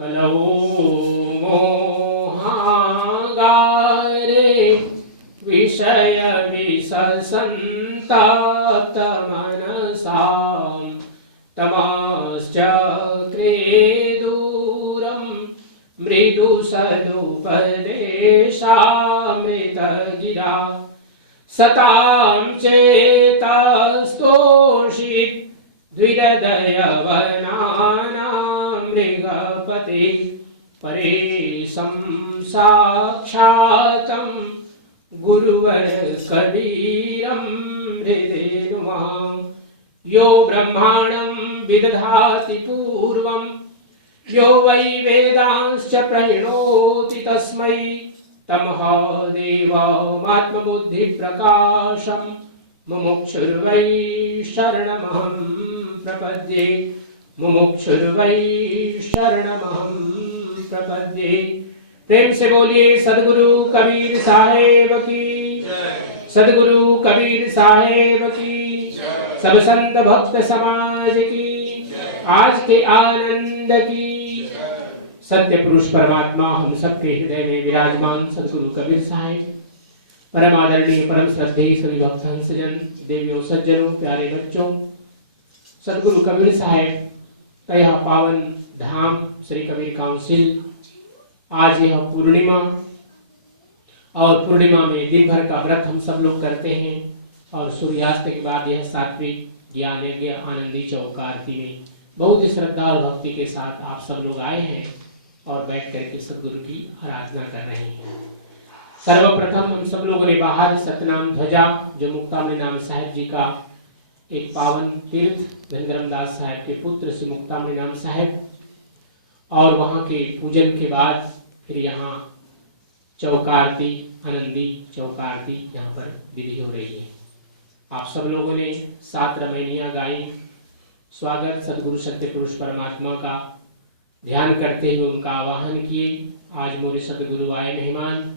कलौ मोहागारे विषय विससन्ताप्त मनसां तमश्चक्रे दूरं मृदु सदुपदेशामृतगिरा सतां चेतस्तोषित द्विहृदयवनानां मृगपते परेशं साक्षातं गुरुवर कबीरं हृदि नुमां यो ब्रह्माणं विदधाति पूर्वं यो वै वेदांश्च प्रणोति तस्मै तमः देवमात्मबुद्धिप्रकाशं मुमुक्षुर्वै शरणमहं प्रपद्ये मुमुक्षुर्वै शरणमहं प्रपद्ये। प्रेम से बोलिए सदगुरु कबीर साहेब की, सदगुरु कबीर साहेब की, सब संत भक्त समाज की, आज के आनंद की। सत्य पुरुष परमात्मा हम सबके हृदय में विराजमान सदगुरु कबीर साहेब, परम आदरणीय परम श्रद्धेय सभी भक्त हंसजन, देवियों सज्जनों, प्यारे बच्चों, सदगुरु कबीर साहेब का यह पावन धाम श्री कबीर काउंसिल, आज यह पूर्णिमा, और पूर्णिमा में दिन भर का व्रत हम सब लोग करते हैं, और सूर्यास्त के बाद यह सात्विक ज्ञान यज्ञ आनंदी चौक आरती में बहुत ही श्रद्धा और भक्ति के साथ आप सब लोग आए हैं और बैठ करके सदगुरु की आराधना कर रहे हैं। सर्वप्रथम हम सब लोगों ने बाहर सतनाम ध्वजा, जो मुक्तामणि नाम साहेब जी का एक पावन तीर्थ, धनधर्मदास साहेब के पुत्र श्री मुक्तामणि नाम साहेब, और वहाँ के पूजन के बाद फिर यहाँ चौकारती, आनंदी चौकारती यहाँ पर विधि हो रही है। आप सब लोगों ने 7 रमैनियाँ गाई, स्वागत सदगुरु सत्य पुरुष परमात्मा का ध्यान करते हुए उनका आवाहन किए। आज मोरे सदगुरु आए मेहमान,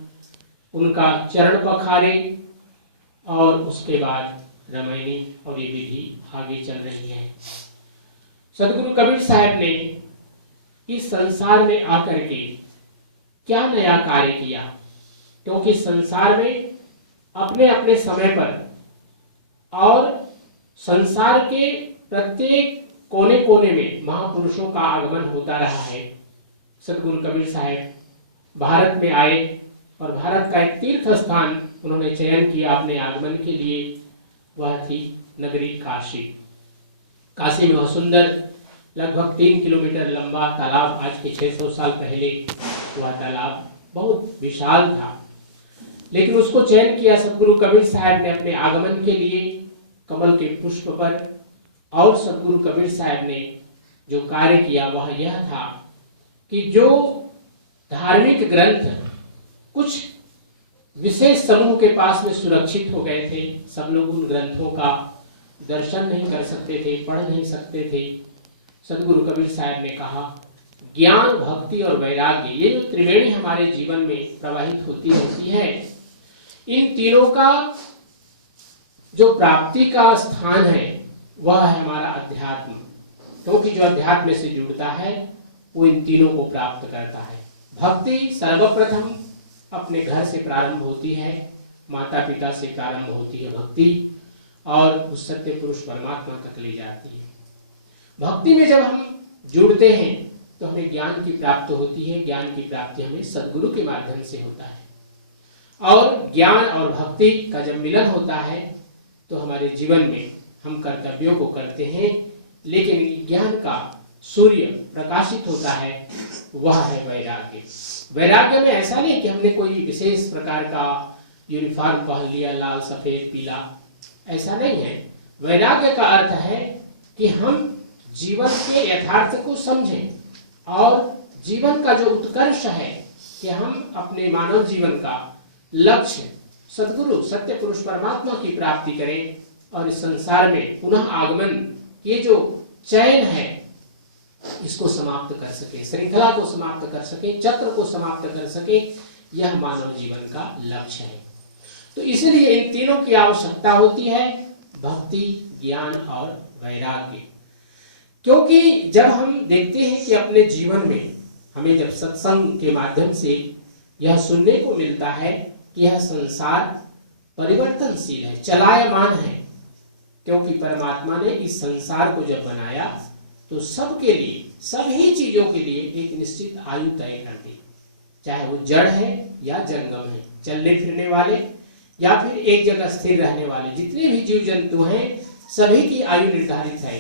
उनका चरण पखारे, और उसके बाद रामायणी और ये विधि आगे चल रही है। सदगुरु कबीर साहब ने इस संसार में आकर के क्या नया कार्य किया, क्योंकि संसार में अपने अपने समय पर और संसार के प्रत्येक कोने कोने में महापुरुषों का आगमन होता रहा है। सदगुरु कबीर साहब भारत में आए और भारत का एक तीर्थ स्थान उन्होंने चयन किया अपने आगमन के लिए, वह थी नगरी काशी। काशी में वह सुंदर लगभग 3 किलोमीटर लंबा तालाब, आज के 600 साल पहले वह तालाब बहुत विशाल था, लेकिन उसको चयन किया सदगुरु कबीर साहब ने अपने आगमन के लिए कमल के पुष्प पर। और सदगुरु कबीर साहब ने जो कार्य किया वह यह था कि जो धार्मिक ग्रंथ कुछ विशेष समूह के पास में सुरक्षित हो गए थे, सब लोग उन ग्रंथों का दर्शन नहीं कर सकते थे, पढ़ नहीं सकते थे। सदगुरु कबीर साहब ने कहा ज्ञान, भक्ति और वैराग्य, ये जो त्रिवेणी हमारे जीवन में प्रवाहित होती रहती है, इन तीनों का जो प्राप्ति का स्थान है वह है हमारा अध्यात्म, क्योंकि जो अध्यात्म से जुड़ता है वो इन तीनों को प्राप्त करता है। भक्ति सर्वप्रथम अपने घर से प्रारंभ होती है, माता पिता से प्रारंभ होती है भक्ति, और उस सत्य पुरुष परमात्मा तक ले जाती है। भक्ति में जब हम जुड़ते हैं तो हमें ज्ञान की प्राप्ति होती है, ज्ञान की प्राप्ति हमें सदगुरु के माध्यम से होता है, और ज्ञान और भक्ति का जब मिलन होता है तो हमारे जीवन में हम कर्तव्यों को करते हैं, लेकिन ज्ञान का सूर्य प्रकाशित होता है, वह है वैराग्य। वैराग्य में ऐसा नहीं कि हमने कोई विशेष प्रकार का यूनिफॉर्म पहन लिया, लाल सफेद पीला, ऐसा नहीं है। वैराग्य का अर्थ है कि हम जीवन के यथार्थ को समझें, और जीवन का जो उत्कर्ष है कि हम अपने मानव जीवन का लक्ष्य सद्गुरु सत्य पुरुष परमात्मा की प्राप्ति करें, और इस संसार में पुनः आगमन, ये जो चयन है इसको समाप्त कर सके, श्रृंखला को समाप्त कर सके, चक्र को समाप्त कर सके, यह मानव जीवन का लक्ष्य है। तो इसलिए इन तीनों की आवश्यकता होती है, भक्ति, ज्ञान और वैराग्य। क्योंकि जब हम देखते हैं कि अपने जीवन में हमें जब सत्संग के माध्यम से यह सुनने को मिलता है कि यह संसार परिवर्तनशील है, चलायमान है, क्योंकि परमात्मा ने इस संसार को जब बनाया तो सबके लिए, सभी चीजों के लिए एक निश्चित आयु तय कर दी, चाहे वो जड़ है या जंगम है, चलने फिरने वाले या फिर एक जगह स्थिर रहने वाले, जितने भी जीव जंतु हैं सभी की आयु निर्धारित है।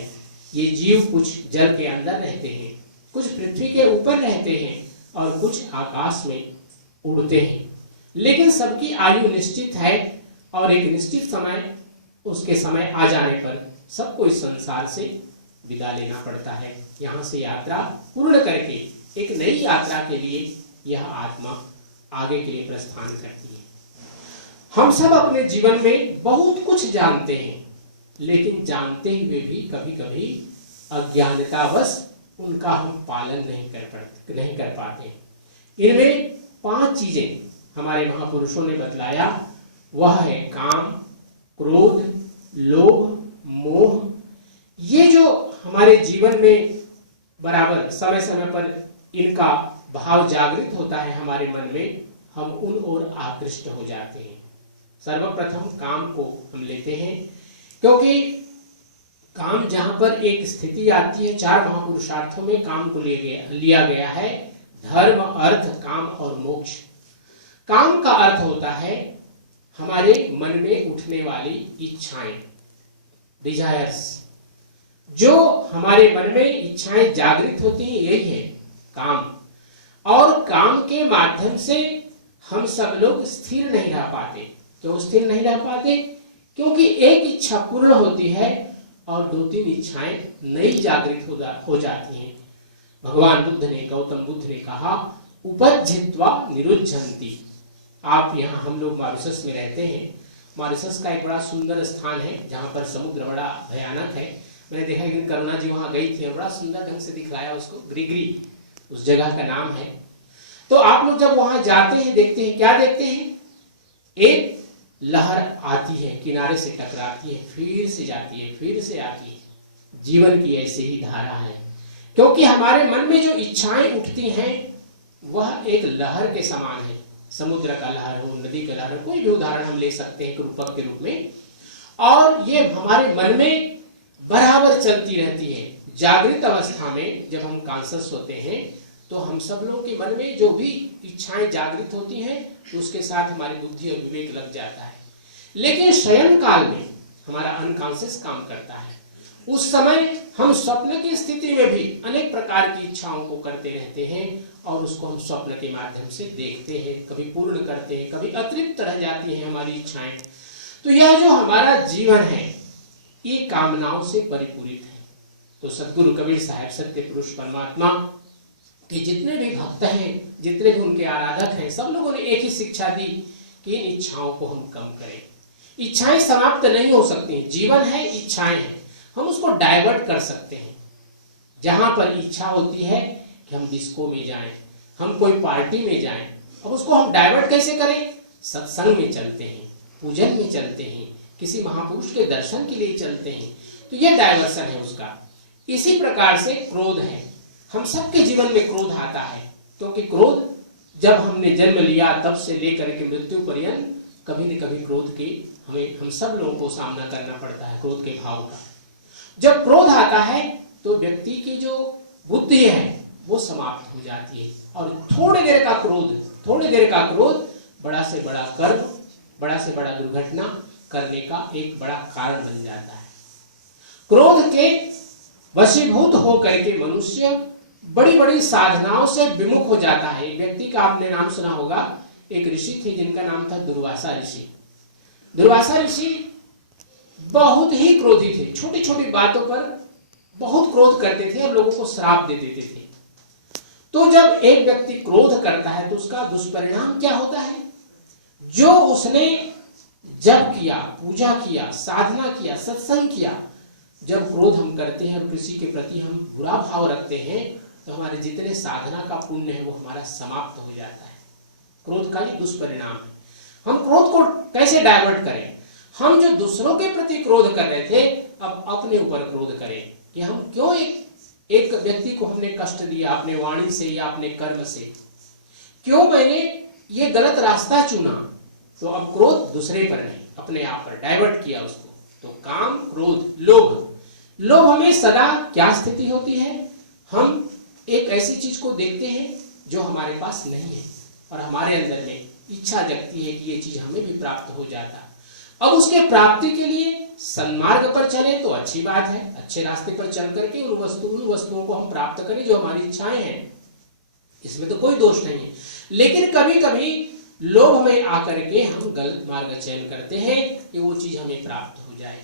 ये जीव कुछ जल के अंदर रहते हैं, कुछ पृथ्वी के ऊपर रहते हैं और कुछ आकाश में उड़ते हैं, लेकिन सबकी आयु निश्चित है और एक निश्चित समय, उसके समय आ जाने पर सबको इस संसार से विदा लेना पड़ता है। यहाँ से यात्रा पूर्ण करके एक नई यात्रा के लिए यह आत्मा आगे के लिए प्रस्थान करती है। हम सब अपने जीवन में बहुत कुछ जानते हैं, लेकिन जानते हुए भी कभी कभी अज्ञानतावश उनका हम पालन नहीं कर पाते। इनमें 5 चीजें हमारे महापुरुषों ने बतलाया, वह है काम, क्रोध, लोभ, मोह। ये जो हमारे जीवन में बराबर समय समय पर इनका भाव जागृत होता है हमारे मन में, हम उन ओर आकृष्ट हो जाते हैं। सर्वप्रथम काम को हम लेते हैं, क्योंकि काम जहां पर एक स्थिति आती है, 4 महापुरुषार्थों में काम को लिया गया है, धर्म, अर्थ, काम और मोक्ष। काम का अर्थ होता है हमारे मन में उठने वाली इच्छाएं, डिजायर्स। जो हमारे मन में इच्छाएं जागृत होती हैं, यही है काम। और काम के माध्यम से हम सब लोग स्थिर नहीं रह पाते। क्यों स्थिर नहीं रह पाते? क्योंकि एक इच्छा पूर्ण होती है और 2-3 इच्छाएं नई जागृत हो जाती हैं। भगवान बुद्ध ने, गौतम बुद्ध ने कहा, उपज्जित्वा निरुज्जन्ति। आप यहाँ, हम लोग मॉरिशस में रहते हैं। मॉरिशस का एक बड़ा सुंदर स्थान है जहाँ पर समुद्र बड़ा भयानक है। मैंने देखा कि करुणा जी वहाँ गई थी, बड़ा सुंदर ढंग से दिखलाया उसको, ग्रिगरी उस जगह का नाम है। तो आप लोग जब वहां जाते हैं, देखते हैं, क्या देखते हैं? एक लहर आती है, किनारे से टकराती है, फिर से जाती है, फिर से आती है। जीवन की ऐसे ही धारा है, क्योंकि हमारे मन में जो इच्छाएं उठती हैं वह एक लहर के समान है। समुद्र का लहर हो, नदी का लहर, कोई भी उदाहरण हम ले सकते हैं एक रूपक के रूप में। और ये हमारे मन में बराबर चलती रहती है। जागृत अवस्था में जब हम कॉन्शियस होते हैं तो हम सब लोगों के मन में जो भी इच्छाएं जागृत होती हैं तो उसके साथ हमारी बुद्धि और विवेक लग जाता है। लेकिन शयन काल में हमारा अनकॉन्शियस काम करता है। उस समय हम स्वप्न की स्थिति में भी अनेक प्रकार की इच्छाओं को करते रहते हैं और उसको हम स्वप्न के माध्यम से देखते हैं, कभी पूर्ण करते हैं, कभी अतृप्त रह जाती हैं हमारी इच्छाएं। तो यह जो हमारा जीवन है ये कामनाओं से परिपूरित है। तो सदगुरु कबीर साहब, सत्य पुरुष परमात्मा के जितने भी भक्त हैं, जितने भी उनके आराधक हैं, सब लोगों ने एक ही शिक्षा दी कि इन इच्छाओं को हम कम करें। इच्छाएं समाप्त नहीं हो सकती, जीवन है, इच्छाएं हैं, हम उसको डाइवर्ट कर सकते हैं। जहां पर इच्छा होती है कि हम डिस्को में जाएं, हम कोई पार्टी में जाएं, अब उसको हम डाइवर्ट कैसे करें? सत्संग में चलते हैं, पूजन में चलते हैं, किसी महापुरुष के दर्शन के लिए चलते हैं, तो यह डाइवर्सन है उसका। इसी प्रकार से क्रोध है, हम सबके जीवन में क्रोध आता है, क्योंकि क्रोध जब हमने जन्म लिया तब से लेकर के मृत्यु पर्यंत कभी न कभी क्रोध के हम सब लोगों को सामना करना पड़ता है, क्रोध के भाव का। जब क्रोध आता है तो व्यक्ति की जो बुद्धि है वो समाप्त हो जाती है और थोड़ी देर का क्रोध बड़ा से बड़ा कर्म, बड़ा से बड़ा दुर्घटना करने का एक बड़ा कारण बन जाता है। क्रोध के वशीभूत होकर के मनुष्य बड़ी बड़ी साधनाओं से विमुख हो जाता है। एक व्यक्ति का आपने नाम सुना होगा, एक ऋषि थे जिनका नाम था दुर्वासा ऋषि। दुर्वासा ऋषि बहुत ही क्रोधी थे, छोटी छोटी बातों पर बहुत क्रोध करते थे और लोगों को श्राप दे देते थे। तो जब एक व्यक्ति क्रोध करता है तो उसका दुष्परिणाम क्या होता है? जो उसने जप किया, पूजा किया, साधना किया, सत्संग किया, जब क्रोध हम करते हैं और किसी के प्रति हम बुरा भाव रखते हैं तो हमारे जितने साधना का पुण्य है वो हमारा समाप्त हो जाता है। क्रोध का ये दुष्परिणाम है। हम क्रोध को कैसे डाइवर्ट करें? हम जो दूसरों के प्रति क्रोध कर रहे थे अब अपने ऊपर क्रोध करें कि हम क्यों एक एक व्यक्ति को हमने कष्ट दिया अपने वाणी से या अपने कर्म से, क्यों मैंने ये गलत रास्ता चुना, तो अब क्रोध दूसरे पर नहीं अपने आप पर डाइवर्ट किया उसको। तो काम, क्रोध, लोभ। लोभ में सदा क्या स्थिति होती है, हम एक ऐसी चीज को देखते हैं जो हमारे पास नहीं है और हमारे अंदर में इच्छा जगती है कि ये चीज हमें भी प्राप्त हो जाता। अब उसके प्राप्ति के लिए सन्मार्ग पर चले तो अच्छी बात है, अच्छे रास्ते पर चल करके उन वस्तुओं को हम प्राप्त करें जो हमारी इच्छाएं हैं, इसमें तो कोई दोष नहीं है। लेकिन कभी कभी लोभ में आकर के हम गलत मार्ग चयन करते हैं कि वो चीज हमें प्राप्त हो जाए।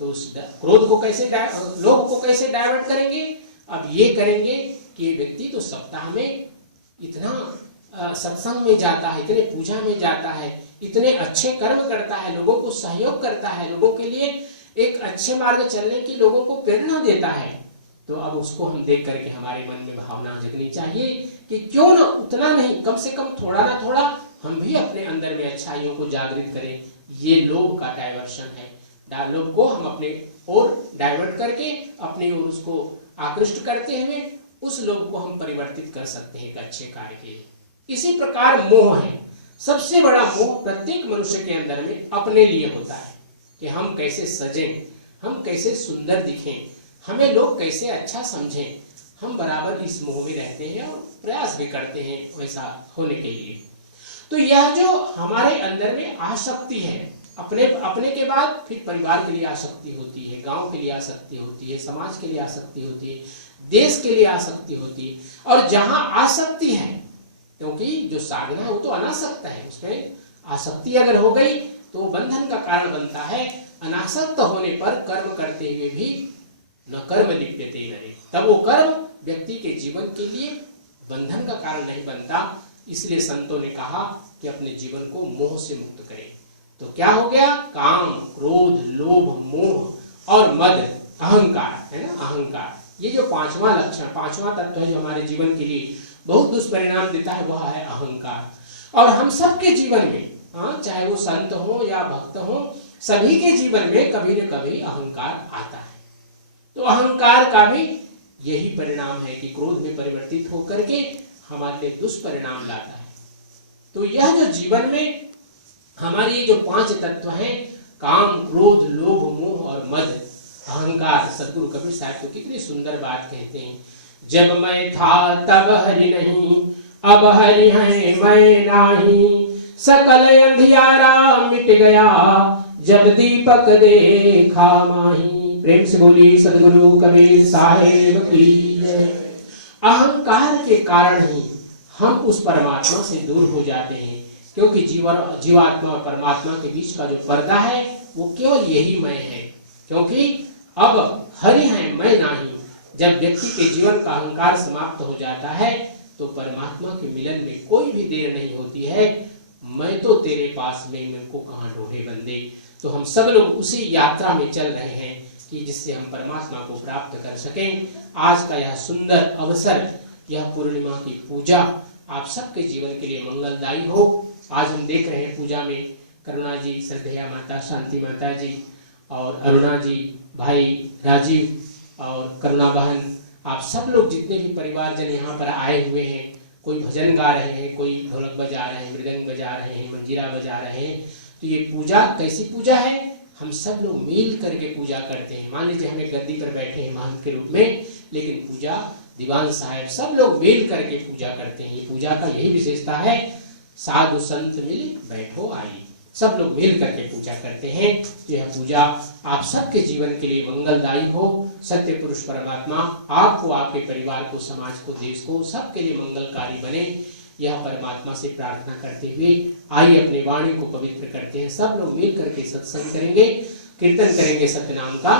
तो उस क्रोध को कैसे, लोभ को कैसे डाइवर्ट करेंगे? अब ये करेंगे कि ये व्यक्ति तो सप्ताह में इतना सत्संग में जाता है, इतने पूजा में जाता है, इतने अच्छे कर्म करता है, लोगों को सहयोग करता है, लोगों के लिए एक अच्छे मार्ग चलने की लोगों को प्रेरणा देता है। तो अब उसको हम देख करके हमारे मन में भावना जगनी चाहिए कि क्यों ना उतना नहीं, कम से कम थोड़ा ना थोड़ा हम भी अपने अंदर में अच्छाइयों को जागृत करें। ये लोभ का डाइवर्शन है। लोभ को हम अपने ओर डाइवर्ट करके अपने ओर उसको आकृष्ट करते हुए उस लोभ को हम परिवर्तित कर सकते हैं एक अच्छे कार्य के लिए। इसी प्रकार मोह है। सबसे बड़ा मोह प्रत्येक मनुष्य के अंदर में अपने लिए होता है कि हम कैसे सजें, हम कैसे सुंदर दिखें, हमें लोग कैसे अच्छा समझें। हम बराबर इस मोह में रहते हैं और प्रयास भी करते हैं वैसा होने के लिए। तो यह जो हमारे अंदर में आसक्ति है, अपने के बाद फिर परिवार के लिए आसक्ति होती है, गांव के लिए आसक्ति होती है, समाज के लिए आसक्ति होती है, देश के लिए आसक्ति होती है। और जहां आसक्ति है, क्योंकि जो साधना है वो तो अनासक्त है, उसमें आसक्ति अगर हो गई तो बंधन का कारण बनता है। अनासक्त होने पर कर्म करते हुए भी न कर्म लिप्यते नरे, तब वो कर्म व्यक्ति के जीवन के लिए बंधन का कारण नहीं बनता। इसलिए संतों ने कहा कि अपने जीवन को मोह से मुक्त करें। तो क्या हो गया? काम, क्रोध, लोभ, मोह और मद, अहंकार है ना, अहंकार। ये जो पांचवा लक्षण, पांचवा तत्व है जो हमारे जीवन के लिए बहुत दुष्परिणाम देता है, वह है अहंकार। और हम सबके जीवन में, चाहे वो संत हो या भक्त हो, सभी के जीवन में कभी न कभी अहंकार आता है। तो अहंकार का भी यही परिणाम है कि क्रोध में परिवर्तित होकर के हमारे लिए दुष्परिणाम लाता है। तो यह जो जीवन में हमारी जो पांच तत्व हैं, काम, क्रोध, लोभ, मोह और मद, अहंकार, सदगुरु कबीर साहब तो कितनी सुंदर बात कहते हैं। जब मैं था तब हरि नहीं, अब हरि है मैं नाही, सकल अंधियारा मिट गया, जब दीपक देखा माही। प्रेम से बोली सदगुरु कबीर साहेब की जय। अहंकार के कारण ही हम उस परमात्मा से दूर हो जाते हैं, क्योंकि जीवात्मा और परमात्मा के बीच का जो पर्दा है वो केवल यही मैं है। क्योंकि अब हरि है मैं नाही, जब व्यक्ति के जीवन का अहंकार समाप्त हो जाता है तो परमात्मा के मिलन में कोई भी देर नहीं होती है। मैं तो तेरे पास में, मेरे को कहाँ ढूंढे बंदे। तो हम सब लोग उसी यात्रा में चल रहे हैं कि जिससे हम परमात्मा को प्राप्त कर सकें। आज का यह सुंदर अवसर, यह पूर्णिमा की पूजा आप सबके जीवन के लिए मंगलदायी हो। आज हम देख रहे हैं पूजा में करुणा जी, श्रद्धेया माता, शांति माता जी और अरुणा जी, भाई राजीव और करुणा बहन, आप सब लोग जितने भी परिवारजन यहाँ पर आए हुए हैं, कोई भजन गा रहे हैं, कोई ढोलक बजा रहे हैं, मृदंग बजा रहे हैं, मंजीरा बजा रहे हैं। तो ये पूजा कैसी पूजा है? हम सब लोग मिल करके पूजा करते हैं। मान लीजिए हम एक गद्दी पर बैठे हैं महंत के रूप में, लेकिन पूजा दीवान साहब सब लोग मिल करके पूजा करते हैं। ये पूजा का यही विशेषता है, साधु संत मिल बैठो आई, सब लोग मिल करके पूजा करते हैं। यह पूजा आप सबके जीवन के लिए मंगलदायी हो। सत्य पुरुष परमात्मा आपको, आपके परिवार को, समाज को, देश को, सबके लिए मंगलकारी बने, यह परमात्मा से प्रार्थना करते हुए आइए अपनी वाणी को पवित्र करते हैं। सब लोग मिल करके सत्संग करेंगे, कीर्तन करेंगे सत्यनाम का।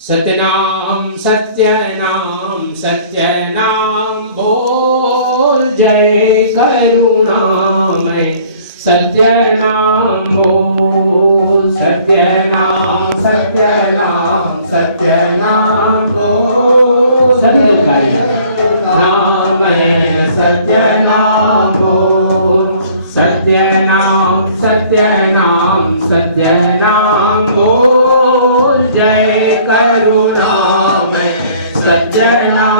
सत्यनाम सत्यनाम सत्यनाम बोल, जय करुणामय सत्यनाम बोल, सत्यनाम सत्यनाम सत्यनाम बोल। सभी लोग गाइए, सत्यनाम बोल, सत्यनाम सत्यनाम सत्यनाम बोल, जय करुणामय सत्यनाम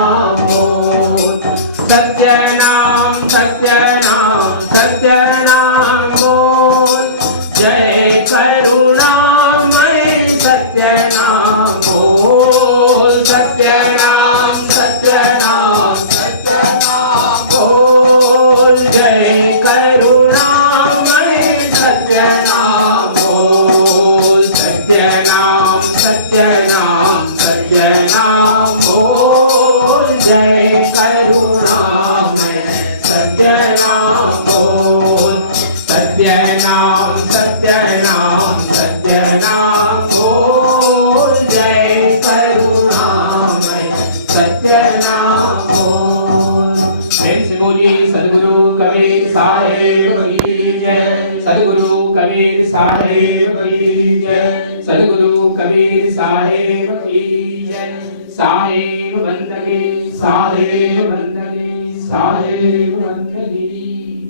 सत्यनाम सत्यनाम सत्यनाम बोल। जय करुणामय सत्यनाम बोल। सत्यनाम सत्यनाम सत्यनाम बोल। जय करुणामय सत्यनाम बोल। सत्यनाम सत्यनाम सत्यनाम बोल। जय करुणामय सत्यनाम बोल। सत्यनाम सत्यनाम सत्यनाम बोल। जय करुणामय सत्यनाम बोल। प्रेम से बोलिए सद्गुरु कबीर साहेब की जय। सद्गुरु कबीर साहेब की जय। सद्गुरु कबीर साहेब की जय। साहेब बंदगी साहेब बंदगी साहेब बंदगी।